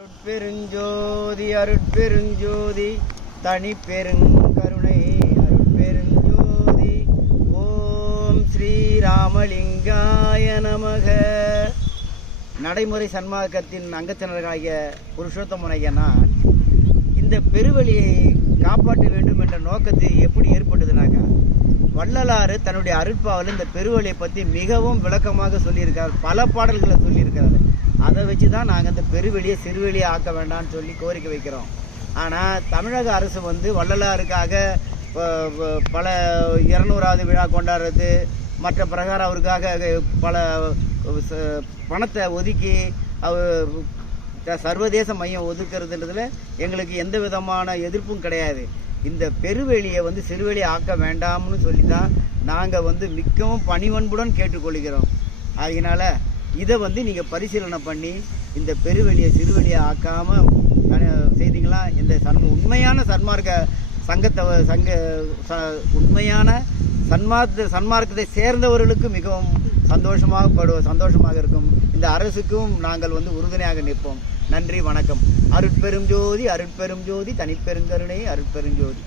அருட்பெருஞ்சோதி அருட்பெருஞ்சோதி தனி பெருங்கருணை அருட்பெருஞ்சோதி. ஓம் ஸ்ரீராமலிங்காய நமக. நடைமுறை சன்மார்க்கத்தின் அங்கத்தினர்களாகிய புருஷோத்தமனைய நான் இந்த பெருவழியை காப்பாற்ற வேண்டும் என்ற நோக்கத்தை எப்படி ஏற்பட்டதுனாக்கா வள்ளலாறு தன்னுடைய அருட்பாவில் இந்த பெருவழியை பற்றி மிகவும் விளக்கமாக சொல்லியிருக்கார் பல பாடல்களை சொல்லியிருக்கிறார். அதை வச்சு தான் நாங்கள் இந்த பெருவெளியை சிறுவெளியை ஆக்க வேண்டாம்னு சொல்லி கோரிக்கை வைக்கிறோம். ஆனால் தமிழக அரசு வந்து வள்ளலாருக்காக பல இரநூறாவது விழா கொண்டாடுறது மற்ற பிரகாரம் அவருக்காக பல பணத்தை ஒதுக்கி அவர் சர்வதேச மையம் ஒதுக்கிறதுன்றதுல எங்களுக்கு எந்த விதமான எதிர்ப்பும் கிடையாது. இந்த பெருவெளியை வந்து சிறுவெளி ஆக்க வேண்டாம்னு சொல்லி தான் நாங்கள் வந்து மிகவும் பணிவன்புடன் கேட்டுக்கொள்கிறோம். அதனால இதை வந்து நீங்கள் பரிசீலனை பண்ணி இந்த பெருவெளியை சிறுவெளியை ஆக்காமல் செய்தீங்களா? இந்த சன் உண்மையான சன்மார்க்க சங்கத்தை சங்க ச- உண்மையான சன்மார்க்க சன்மார்க்கத்தை சேர்ந்தவர்களுக்கு மிகவும் சந்தோஷமாக சந்தோஷமாக இருக்கும். இந்த அரசுக்கும் நாங்கள் வந்து உறுதுணையாக நிற்போம். நன்றி வணக்கம். அருட்பெரும் ஜோதி அருட்பெரும் ஜோதி தனிப்பெருங்கருணை அருட்பெரும் ஜோதி.